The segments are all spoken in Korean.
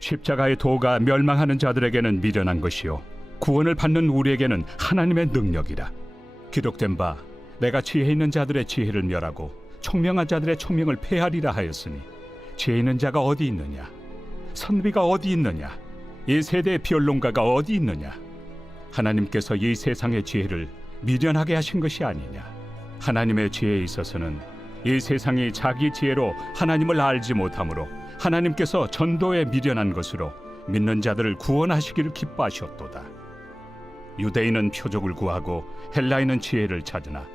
십자가의 도가 멸망하는 자들에게는 미련한 것이요 구원을 받는 우리에게는 하나님의 능력이라. 기록된 바 내가 지혜 있는 자들의 지혜를 멸하고 총명한 자들의 총명을 폐하리라 하였으니 지혜 있는 자가 어디 있느냐? 선비가 어디 있느냐? 이 세대의 변론가가 어디 있느냐? 하나님께서 이 세상의 지혜를 미련하게 하신 것이 아니냐? 하나님의 지혜에 있어서는 이 세상이 자기 지혜로 하나님을 알지 못하므로 하나님께서 전도에 미련한 것으로 믿는 자들을 구원하시기를 기뻐하셨도다. 유대인은 표적을 구하고 헬라인은 지혜를 찾으나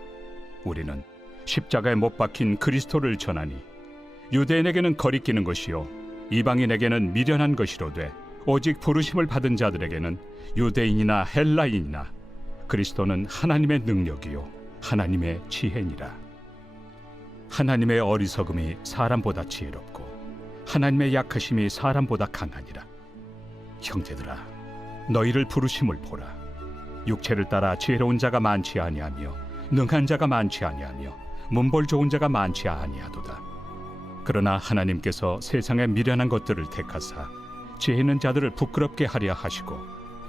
우리는 십자가에 못 박힌 그리스도를 전하니 유대인에게는 거리끼는 것이요 이방인에게는 미련한 것이로되 오직 부르심을 받은 자들에게는 유대인이나 헬라인이나 그리스도는 하나님의 능력이요 하나님의 지혜니라. 하나님의 어리석음이 사람보다 지혜롭고 하나님의 약하심이 사람보다 강하니라. 형제들아, 너희를 부르심을 보라. 육체를 따라 지혜로운 자가 많지 아니하며 능한 자가 많지 아니하며 문벌 좋은 자가 많지 아니하도다. 그러나 하나님께서 세상의 미련한 것들을 택하사 지혜 있는 자들을 부끄럽게 하려 하시고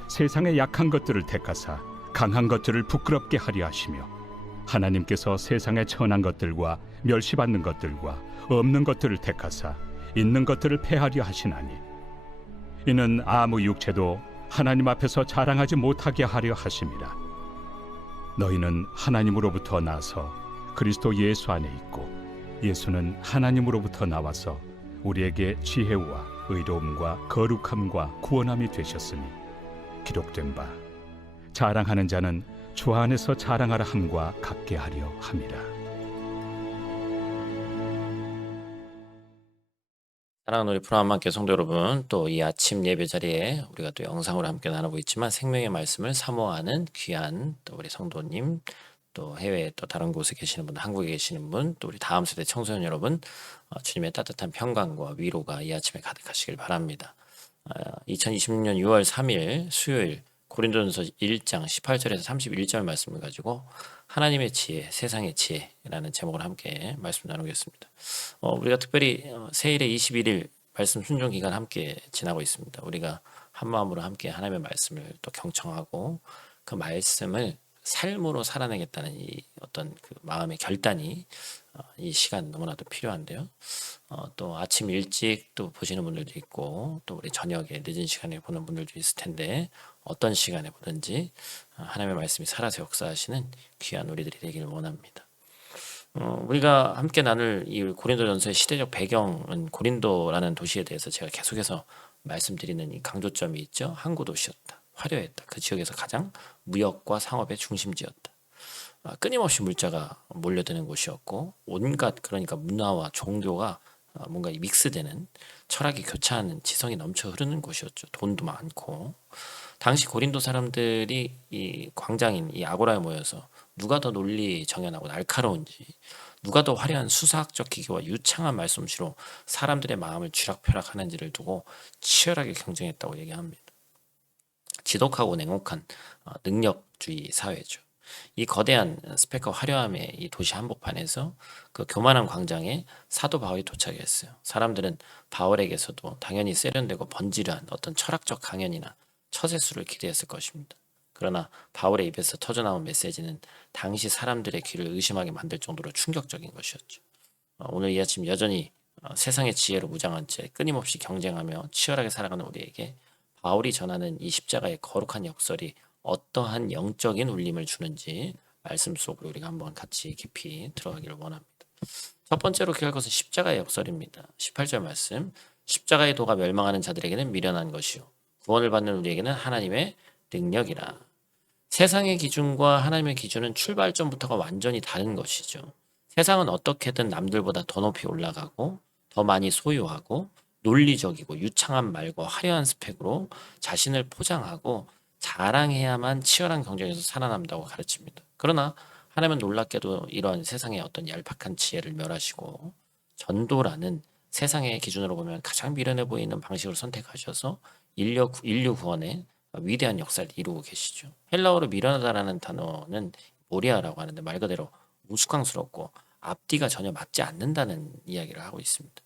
세상의 약한 것들을 택하사 강한 것들을 부끄럽게 하려 하시며 하나님께서 세상의 천한 것들과 멸시받는 것들과 없는 것들을 택하사 있는 것들을 폐하려 하시나니 이는 아무 육체도 하나님 앞에서 자랑하지 못하게 하려 하심이라. 너희는 하나님으로부터 나서 그리스도 예수 안에 있고 예수는 하나님으로부터 나와서 우리에게 지혜와 의로움과 거룩함과 구원함이 되셨으니 기록된 바 자랑하는 자는 주 안에서 자랑하라 함과 같게 하려 함이라. 사랑하는 우리 푸른함께 성도 여러분, 또 이 아침 예배 자리에 우리가 또 영상으로 함께 나누고 있지만 생명의 말씀을 사모하는 귀한 또 우리 성도님, 또 해외에 또 다른 곳에 계시는 분, 한국에 계시는 분, 또 우리 다음 세대 청소년 여러분, 주님의 따뜻한 평강과 위로가 이 아침에 가득하시길 바랍니다. 2026년 6월 3일 수요일 고린도전서 1장 18절에서 31절 말씀을 가지고 하나님의 지혜, 세상의 지혜라는 제목을 함께 말씀 나누겠습니다. 우리가 특별히 새해일의 21일 말씀 순종 기간 함께 지나고 있습니다. 우리가 한 마음으로 함께 하나님의 말씀을 또 경청하고 그 말씀을 삶으로 살아내겠다는 이 어떤 그 마음의 결단이 이 시간 너무나도 필요한데요. 또 아침 일찍 또 보시는 분들도 있고 또 우리 저녁에 늦은 시간에 보는 분들도 있을 텐데 어떤 시간에 보든지 하나님의 말씀이 살아서 역사하시는 귀한 우리들이 되기를 원합니다. 우리가 함께 나눌 이 고린도전서의 시대적 배경은 고린도라는 도시에 대해서 제가 계속해서 말씀드리는 이 강조점이 있죠. 항구 도시였다. 화려했다. 그 지역에서 가장 무역과 상업의 중심지였다. 끊임없이 물자가 몰려드는 곳이었고 온갖 그러니까 문화와 종교가 뭔가 믹스되는 철학이 교차하는 지성이 넘쳐 흐르는 곳이었죠. 돈도 많고 당시 고린도 사람들이 이 광장인 이 아고라에 모여서 누가 더 논리 정연하고 날카로운지 누가 더 화려한 수사학적 기교와 유창한 말솜씨로 사람들의 마음을 쥐락펴락하는지를 두고 치열하게 경쟁했다고 얘기합니다. 지독하고 냉혹한 능력주의 사회죠. 이 거대한 스펙과 화려함의 이 도시 한복판에서 그 교만한 광장에 사도 바울이 도착했어요. 사람들은 바울에게서도 당연히 세련되고 번지르한 어떤 철학적 강연이나 처세술을 기대했을 것입니다. 그러나 바울의 입에서 터져나온 메시지는 당시 사람들의 귀를 의심하게 만들 정도로 충격적인 것이었죠. 오늘 이 아침 여전히 세상의 지혜로 무장한 채 끊임없이 경쟁하며 치열하게 살아가는 우리에게 바울이 전하는 이 십자가의 거룩한 역설이 어떠한 영적인 울림을 주는지 말씀 속으로 우리가 한번 같이 깊이 들어가기를 원합니다. 첫 번째로 기억할 것은 십자가의 역설입니다. 18절 말씀, 십자가의 도가 멸망하는 자들에게는 미련한 것이요 구원을 받는 우리에게는 하나님의 능력이라. 세상의 기준과 하나님의 기준은 출발점부터가 완전히 다른 것이죠. 세상은 어떻게든 남들보다 더 높이 올라가고 더 많이 소유하고 논리적이고 유창한 말과 화려한 스펙으로 자신을 포장하고 자랑해야만 치열한 경쟁에서 살아남는다고 가르칩니다. 그러나 하나님은 놀랍게도 이런 세상의 어떤 얄팍한 지혜를 멸하시고 전도라는 세상의 기준으로 보면 가장 미련해 보이는 방식을 선택하셔서 인류 구원에 위대한 역사를 이루고 계시죠. 헬라어로 미련하다라는 단어는 모리아라고 하는데 말 그대로 우스꽝스럽고 앞뒤가 전혀 맞지 않는다는 이야기를 하고 있습니다.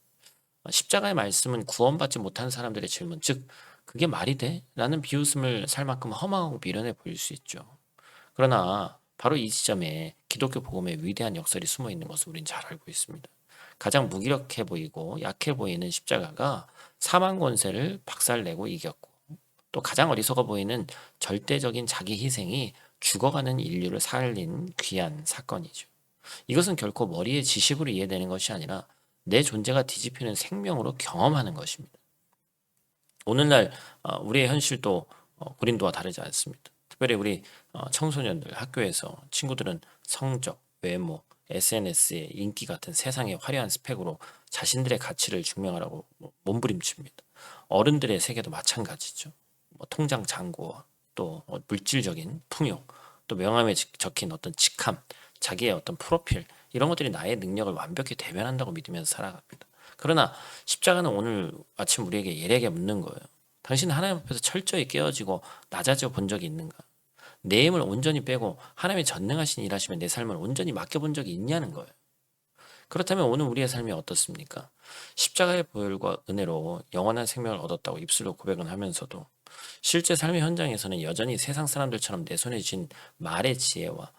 십자가의 말씀은 구원받지 못한 사람들의 질문, 즉 그게 말이 돼? 라는 비웃음을 살 만큼 험하고 미련해 보일 수 있죠. 그러나 바로 이 지점에 기독교 복음의 위대한 역설이 숨어 있는 것을 우린 잘 알고 있습니다. 가장 무기력해 보이고 약해 보이는 십자가가 사망 권세를 박살내고 이겼고, 또 가장 어리석어 보이는 절대적인 자기 희생이 죽어가는 인류를 살린 귀한 사건이죠. 이것은 결코 머리의 지식으로 이해되는 것이 아니라 내 존재가 뒤집히는 생명으로 경험하는 것입니다. 오늘날 우리의 현실도 고린도와 다르지 않습니다. 특별히 우리 청소년들, 학교에서 친구들은 성적, 외모, SNS의 인기 같은 세상의 화려한 스펙으로 자신들의 가치를 증명하라고 몸부림칩니다. 어른들의 세계도 마찬가지죠. 통장 잔고와 또 물질적인 풍요, 또 명함에 적힌 어떤 직함, 자기의 어떤 프로필, 이런 것들이 나의 능력을 완벽히 대변한다고 믿으면서 살아갑니다. 그러나 십자가는 오늘 아침 우리에게 예리하게 묻는 거예요. 당신 하나님 앞에서 철저히 깨어지고 낮아져 본 적이 있는가? 내 힘을 온전히 빼고 하나님의 전능하신 일하시면 내 삶을 온전히 맡겨본 적이 있냐는 거예요. 그렇다면 오늘 우리의 삶이 어떻습니까? 십자가의 보혈과 은혜로 영원한 생명을 얻었다고 입술로 고백은 하면서도 실제 삶의 현장에서는 여전히 세상 사람들처럼 내 손에 쥔 말의 지혜와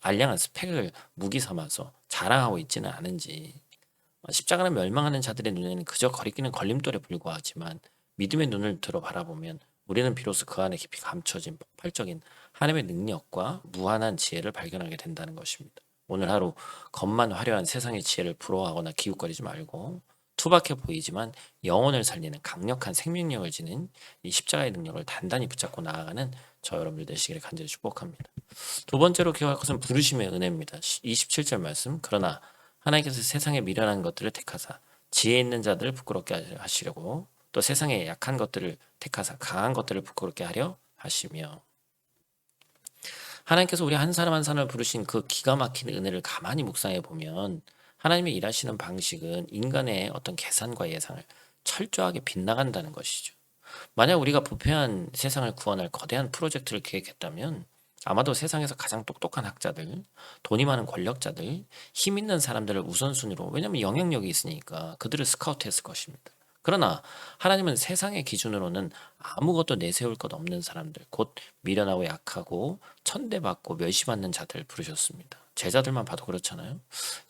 알량한 스펙을 무기 삼아서 자랑하고 있지는 않은지, 십자가는 멸망하는 자들의 눈에는 그저 거리끼는 걸림돌에 불과하지만 믿음의 눈을 들어 바라보면 우리는 비로소 그 안에 깊이 감춰진 폭발적인 하나님의 능력과 무한한 지혜를 발견하게 된다는 것입니다. 오늘 하루 겉만 화려한 세상의 지혜를 부러워하거나 기웃거리지 말고 투박해 보이지만 영혼을 살리는 강력한 생명력을 지닌 이 십자가의 능력을 단단히 붙잡고 나아가는 저 여러분들 되시기를 간절히 축복합니다. 두 번째로 기억할 것은 부르심의 은혜입니다. 27절 말씀. 그러나 하나님께서 세상에 미련한 것들을 택하사 지혜 있는 자들을 부끄럽게 하시려고, 또 세상에 약한 것들을 택하사 강한 것들을 부끄럽게 하려 하시며, 하나님께서 우리 한 사람 한 사람을 부르신 그 기가 막힌 은혜를 가만히 묵상해 보면 하나님의 일하시는 방식은 인간의 어떤 계산과 예상을 철저하게 빗나간다는 것이죠. 만약 우리가 부패한 세상을 구원할 거대한 프로젝트를 계획했다면 아마도 세상에서 가장 똑똑한 학자들, 돈이 많은 권력자들, 힘 있는 사람들을 우선순위로, 왜냐하면 영향력이 있으니까 그들을 스카우트했을 것입니다. 그러나 하나님은 세상의 기준으로는 아무것도 내세울 것 없는 사람들, 곧 미련하고 약하고 천대받고 멸시받는 자들을 부르셨습니다. 제자들만 봐도 그렇잖아요.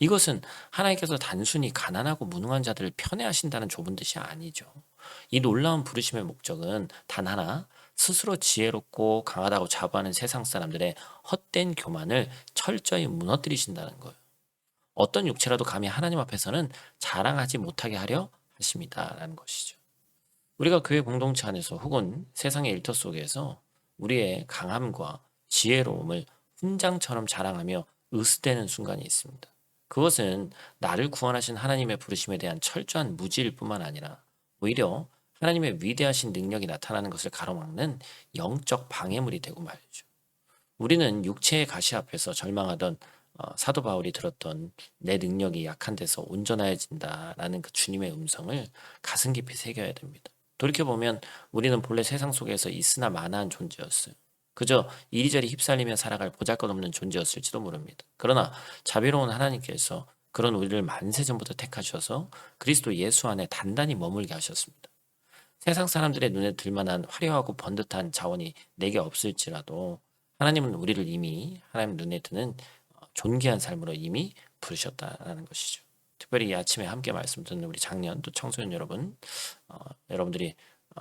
이것은 하나님께서 단순히 가난하고 무능한 자들을 편애하신다는 좁은 뜻이 아니죠. 이 놀라운 부르심의 목적은 단 하나, 스스로 지혜롭고 강하다고 자부하는 세상 사람들의 헛된 교만을 철저히 무너뜨리신다는 거예요. 어떤 육체라도 감히 하나님 앞에서는 자랑하지 못하게 하려 하십니다라는 것이죠. 우리가 교회 공동체 안에서 혹은 세상의 일터 속에서 우리의 강함과 지혜로움을 훈장처럼 자랑하며 으스대는 순간이 있습니다. 그것은 나를 구원하신 하나님의 부르심에 대한 철저한 무지일 뿐만 아니라 오히려 하나님의 위대하신 능력이 나타나는 것을 가로막는 영적 방해물이 되고 말이죠. 우리는 육체의 가시 앞에서 절망하던 사도 바울이 들었던 내 능력이 약한 데서 온전해진다라는 그 주님의 음성을 가슴 깊이 새겨야 됩니다. 돌이켜보면 우리는 본래 세상 속에서 있으나 마나한 존재였어요. 그저 이리저리 휩쓸리며 살아갈 보잘것없는 존재였을지도 모릅니다. 그러나 자비로운 하나님께서 그런 우리를 만세전부터 택하셔서 그리스도 예수 안에 단단히 머물게 하셨습니다. 세상 사람들의 눈에 들만한 화려하고 번듯한 자원이 내게 없을지라도 하나님은 우리를 이미 하나님 눈에 드는 존귀한 삶으로 이미 부르셨다라는 것이죠. 특별히 이 아침에 함께 말씀 듣는 우리 장년 또 청소년 여러분, 여러분들이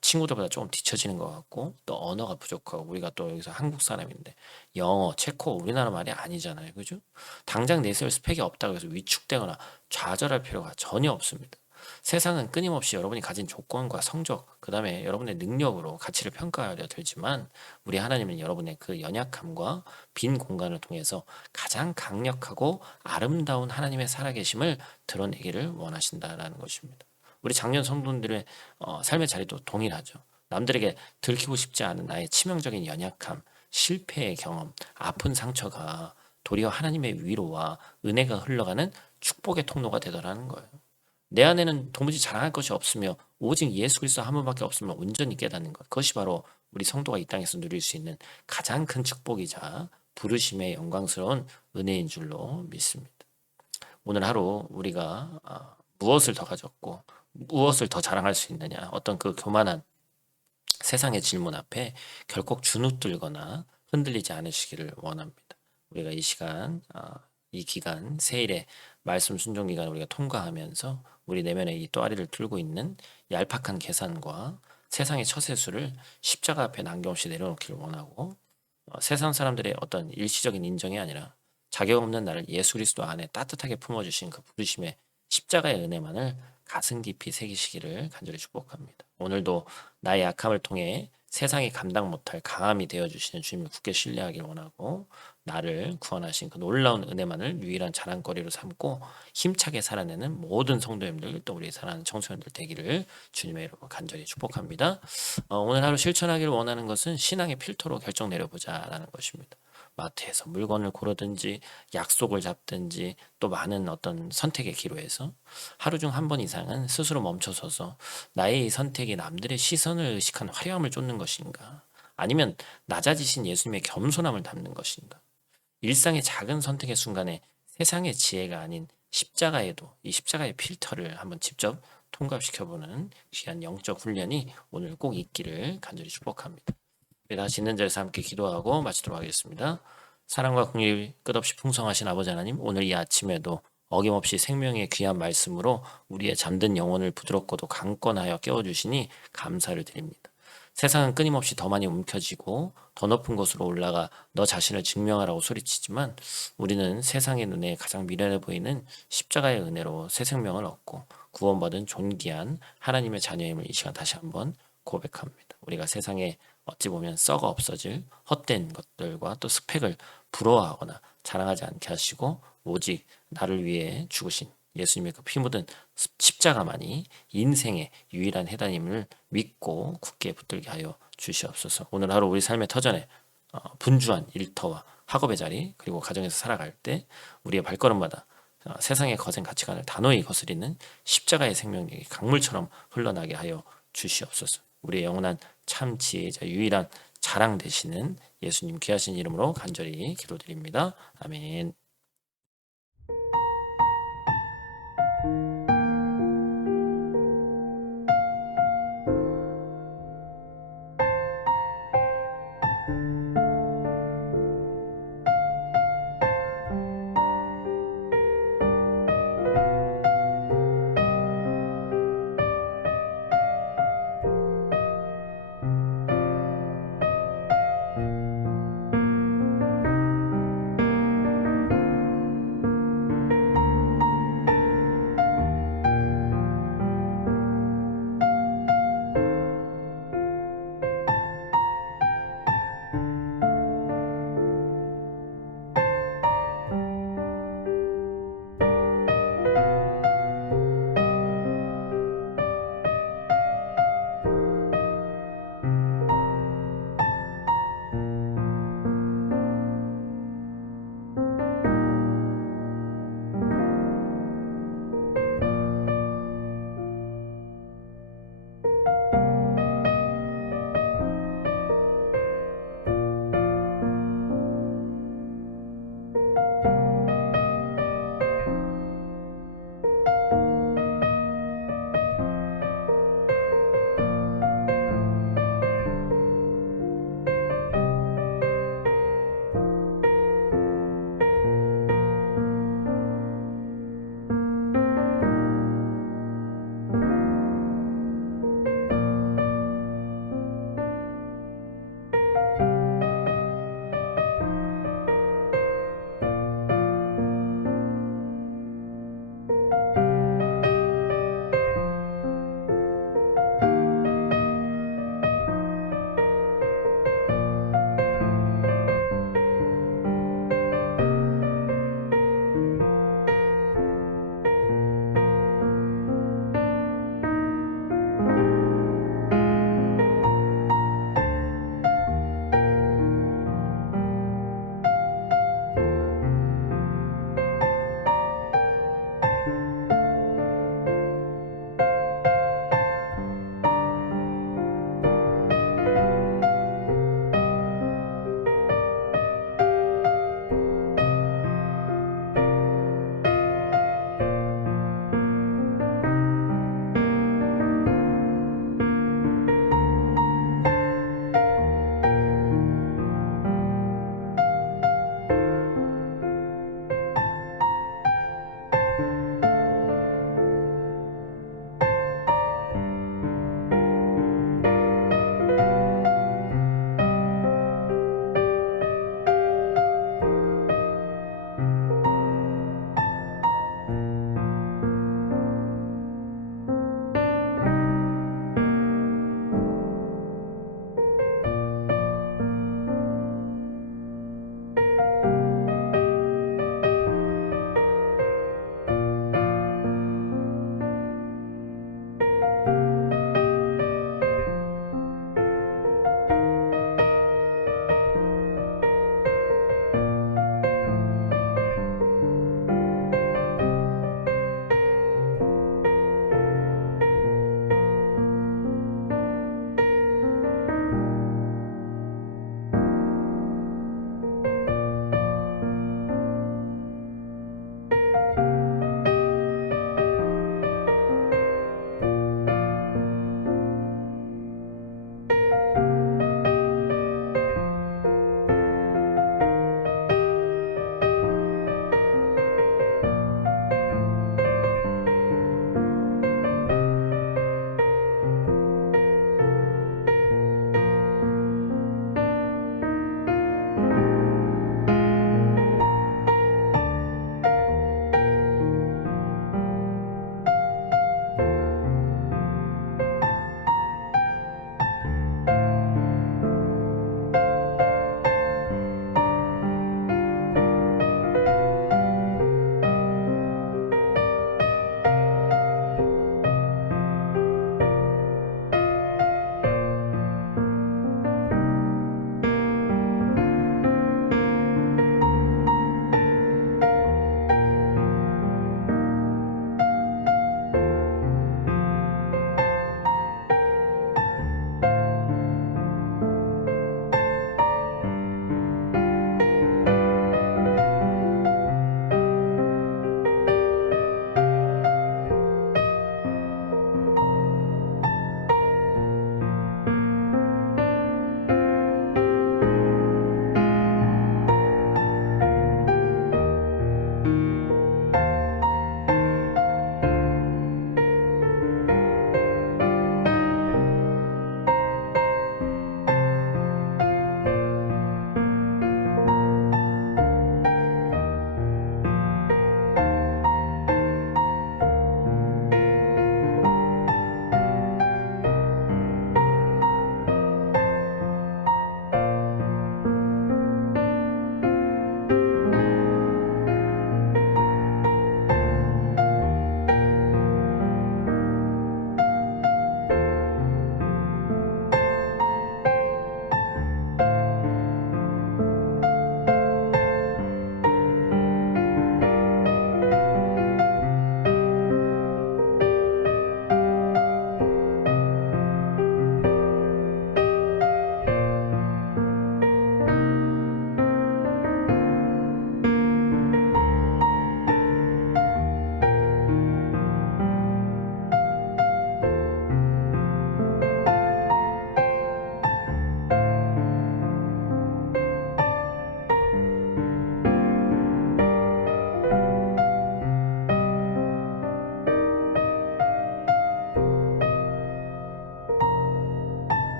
친구들보다 조금 뒤처지는 것 같고 또 언어가 부족하고, 우리가 또 여기서 한국 사람인데 영어, 체코 우리나라 말이 아니잖아요. 그죠? 당장 내세울 스펙이 없다고 해서 위축되거나 좌절할 필요가 전혀 없습니다. 세상은 끊임없이 여러분이 가진 조건과 성적, 그 다음에 여러분의 능력으로 가치를 평가하려 들지만 우리 하나님은 여러분의 그 연약함과 빈 공간을 통해서 가장 강력하고 아름다운 하나님의 살아계심을 드러내기를 원하신다라는 것입니다. 우리 작년 성도들의 삶의 자리도 동일하죠. 남들에게 들키고 싶지 않은 나의 치명적인 연약함, 실패의 경험, 아픈 상처가 도리어 하나님의 위로와 은혜가 흘러가는 축복의 통로가 되더라는 거예요. 내 안에는 도무지 자랑할 것이 없으며 오직 예수 그리스도 한 분밖에 없음을 온전히 깨닫는 것, 그것이 바로 우리 성도가 이 땅에서 누릴 수 있는 가장 큰 축복이자 부르심의 영광스러운 은혜인 줄로 믿습니다. 오늘 하루 우리가 무엇을 더 가졌고 무엇을 더 자랑할 수 있느냐, 어떤 그 교만한 세상의 질문 앞에 결코 주눅들거나 흔들리지 않으시기를 원합니다. 우리가 이 시간, 이 기간, 세일의 말씀 순종 기간 우리가 통과하면서 우리 내면에 이 또아리를 틀고 있는 얄팍한 계산과 세상의 처세술을 십자가 앞에 남김없이 내려놓기를 원하고, 세상 사람들의 어떤 일시적인 인정이 아니라 자격 없는 나를 예수 그리스도 안에 따뜻하게 품어주신 그 부르심의 십자가의 은혜만을 가슴 깊이 새기시기를 간절히 축복합니다. 오늘도 나의 약함을 통해 세상이 감당 못할 강함이 되어주시는 주님을 굳게 신뢰하길 원하고, 나를 구원하신 그 놀라운 은혜만을 유일한 자랑거리로 삼고 힘차게 살아내는 모든 성도님들, 또 우리 사랑하는 청소년들 되기를 주님의 이름으로 간절히 축복합니다. 오늘 하루 실천하기를 원하는 것은 신앙의 필터로 결정 내려보자라는 것입니다. 마트에서 물건을 고르든지 약속을 잡든지 또 많은 어떤 선택의 기로에서 하루 중 한 번 이상은 스스로 멈춰서서 나의 이 선택이 남들의 시선을 의식한 화려함을 쫓는 것인가, 아니면 낮아지신 예수님의 겸손함을 담는 것인가. 일상의 작은 선택의 순간에 세상의 지혜가 아닌 십자가에도 이 십자가의 필터를 한번 직접 통과시켜보는 귀한 영적 훈련이 오늘 꼭 있기를 간절히 축복합니다. 우리 다시 있는 자리에서 함께 기도하고 마치도록 하겠습니다. 사랑과 긍휼이 끝없이 풍성하신 아버지 하나님, 오늘 이 아침에도 어김없이 생명의 귀한 말씀으로 우리의 잠든 영혼을 부드럽고도 강건하여 깨워주시니 감사를 드립니다. 세상은 끊임없이 더 많이 움켜쥐고 더 높은 곳으로 올라가 너 자신을 증명하라고 소리치지만, 우리는 세상의 눈에 가장 미련해 보이는 십자가의 은혜로 새 생명을 얻고 구원받은 존귀한 하나님의 자녀임을 이 시간 다시 한번 고백합니다. 우리가 세상에 어찌 보면 썩어 없어질 헛된 것들과 또 스펙을 부러워하거나 자랑하지 않게 하시고, 오직 나를 위해 죽으신 예수님의 그 피 묻은 십자가만이 인생의 유일한 해답임을 믿고 굳게 붙들게 하여 주시옵소서. 오늘 하루 우리 삶의 터전에 분주한 일터와 학업의 자리, 그리고 가정에서 살아갈 때 우리의 발걸음마다 세상의 거센 가치관을 단호히 거스리는 십자가의 생명력이 강물처럼 흘러나게 하여 주시옵소서. 우리의 영원한 참 지혜자 유일한 자랑 되시는 예수님 귀하신 이름으로 간절히 기도드립니다. 아멘.